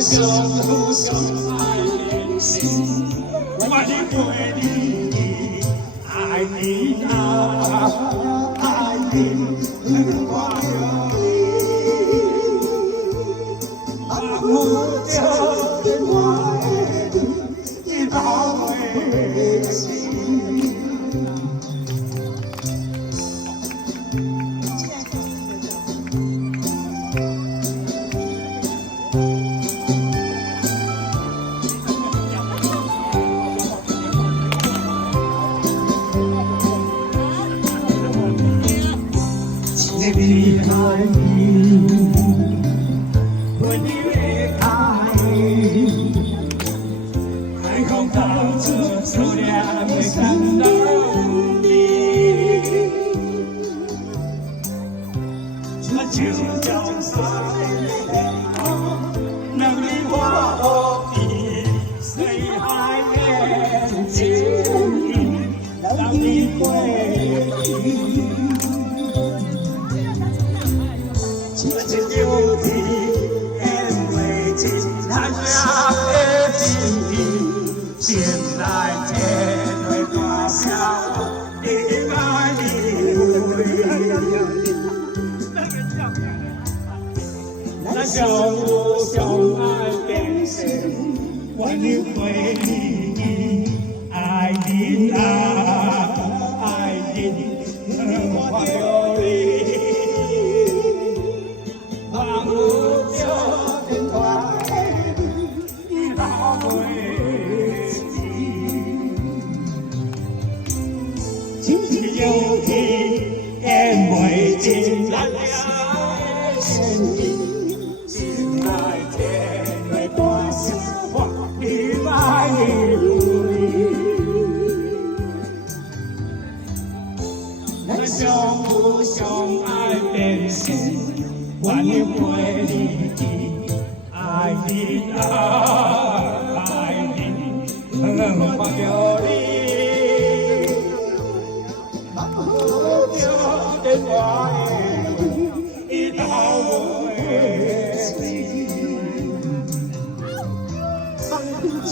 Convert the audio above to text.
相互相爱的心，我的对你爱你啊，爱你很快乐，把我交给我的宝贝心。离开你，我离开你，海空到处走两个山到你，我就叫能你我的谁还眼睛，让你回忆。我只有你因为情难下的记忆，现在天会刮下我的爱你。那相互相爱变成我的回忆，爱你啊，爱你，我有你。有你因为情难了心意，现在天会刮下我的爱你。那相互相爱变成我的回忆，爱你啊，爱你，我有你。电话一到我的心，放不下。